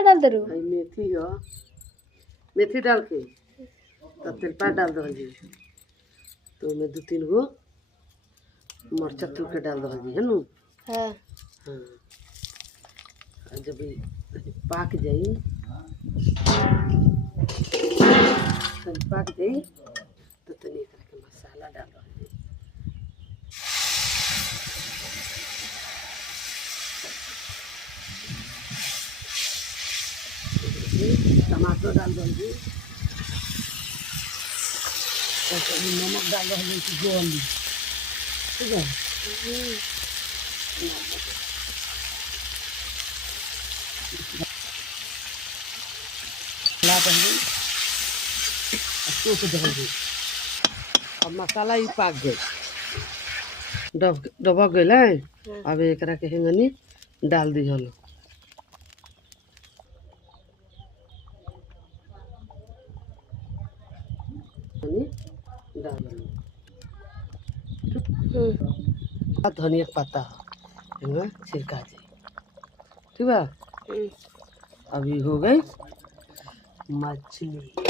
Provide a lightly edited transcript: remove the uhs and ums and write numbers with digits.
क्या डाल दे रू मेथी हो, मेथी डाल के तब तेजपात डाल दो जी। तो मैं 2-3 गो मरचा तोड़ के डाल दो जी, है नु। हाँ हाँ, और जब ये पाक जाई तो तनी एकरा के मसाला डाल दो जी। टमाटर डाल दो जी, और नमक डाल दो जी गोल, ठीक है। ला दही अच्छे से दही अब मसाला ही पाक गए डबक गए। अब एकरा के हेंगनी डाल दी हलो, डाल धनिया के पत्ता हेंगा छिड़का दी, ठीक बा। अभी हो गई मछली।